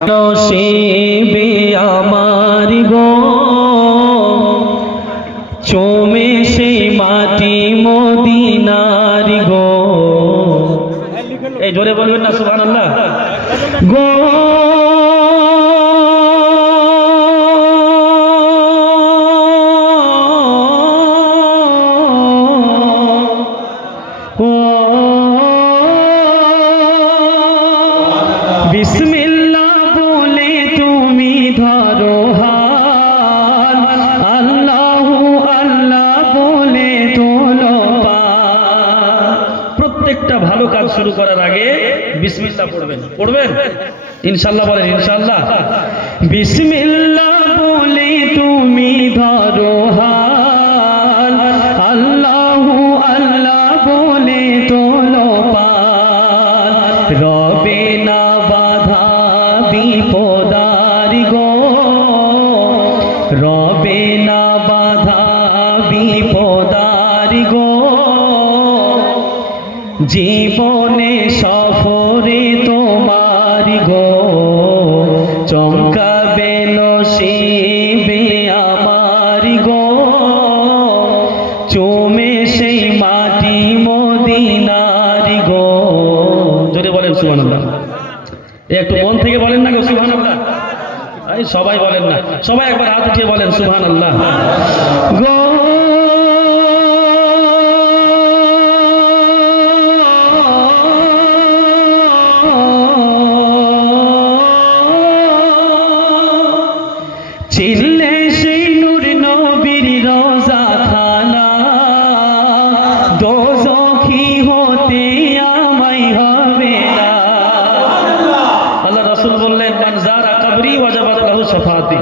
নসিবে আমার গো। চোমে সেই মাটি মদিনার গো। এই জোরে বলবেন না সুবহান আল্লাহ গো শুরু করার আগে বিসমিল্লাহ পড়বেন। পড়বেন? ইনশাল্লাহ বলেন, ইনশাল্লাহ। বিসমিল্লাহ বলে তুমি ধরো রবে না জীবনে সফরে তোমার গো, চমকাবে নসিবে আমার গো। চুমে সেই মাটি মদিনার গো। জোরে বলেন সুবহানাল্লাহ। একটু মন থেকে বলেন না গো আরে সবাই বলেন না। সবাই একবার হাত উঠিয়ে বলেন সুবহানাল্লাহ। গো চিল্লে সেই নূর নবীর রোজা খানা। হতে আমায় হবে আল্লাহ রাসূল বললেন, মান যারা কবরি ওয়াজাবাত লাহু শাফাতি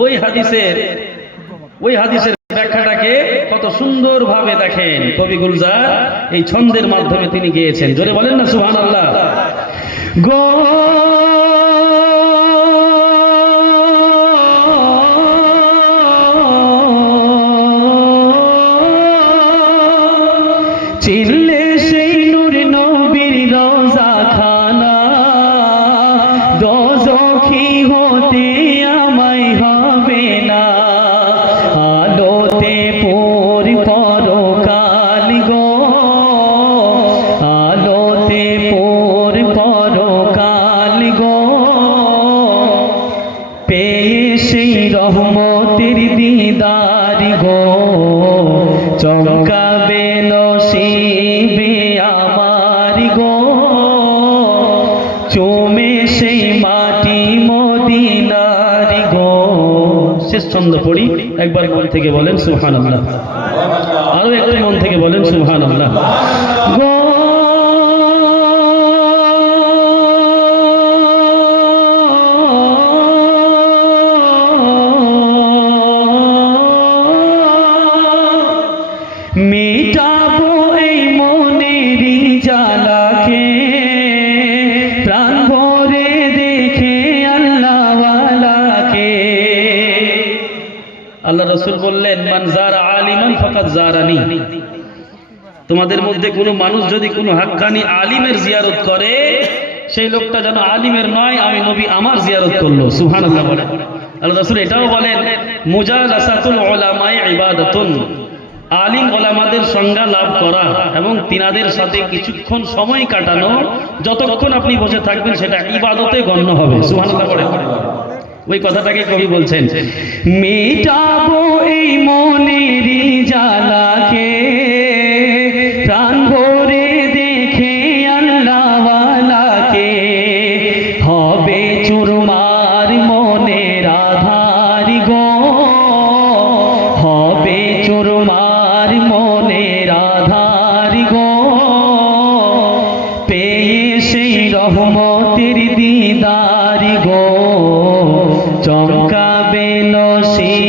ওই হাদিসের ওই হাদিসের ব্যাখ্যাটাকে কত সুন্দরভাবে দেখেন কবি গুলজার। এই ছন্দের মাধ্যমে তিনি গিয়েছেন। জোরে বলেন না, সুবহানাল্লাহ। গো দোজখি হতে আমায় হবে না। আলোতে পোর পরকাল গো। আলোতে পোর পরকাল গো। পেয়ে সেই রহমতের দিদার গো। চমকাবে নসিবে আমার গো। চুমে শেষ ছন্দ পড়ি, একবার মন থেকে বলেন সুহান আল্লাহ আরও একটু মন থেকে বলেন সুহান আল্লাহ আল্লাহ রসুল বললেন, মান যারা আলিমান ফকাত তোমাদের মধ্যে কোনো মানুষ যদি কোনো হাক্কানি আলিমের জিয়ারত করে, সেই লোকটা যেন আলিমের নয়, আমি নবী আমার জিয়ারত করল। সুহান আল্লাহ আল্লাহ রসুল এটাও বলেন, মুজালাসাতুল আলিম ওলামাদের সংজ্ঞা লাভ করা এবং তিনাদের সাথে কিছুক্ষণ সময় কাটানো, যতক্ষণ আপনি বসে থাকবেন, সেটা ইবাদতে গণ্য হবে। সুবহানাল্লাহ বলে। ওই কথাটাকে কবি বলছেন, মেটাবো এই মনেরই জ্বালাকে, প্রাণ ভরে দেখে আল্লাহওয়ালাকে, হবে চুরমার মনের আধার গো, হবে চুরমার মনের আধার গো, পেয়ে সেই রহমতের দিদার গো। চমকাবে নসে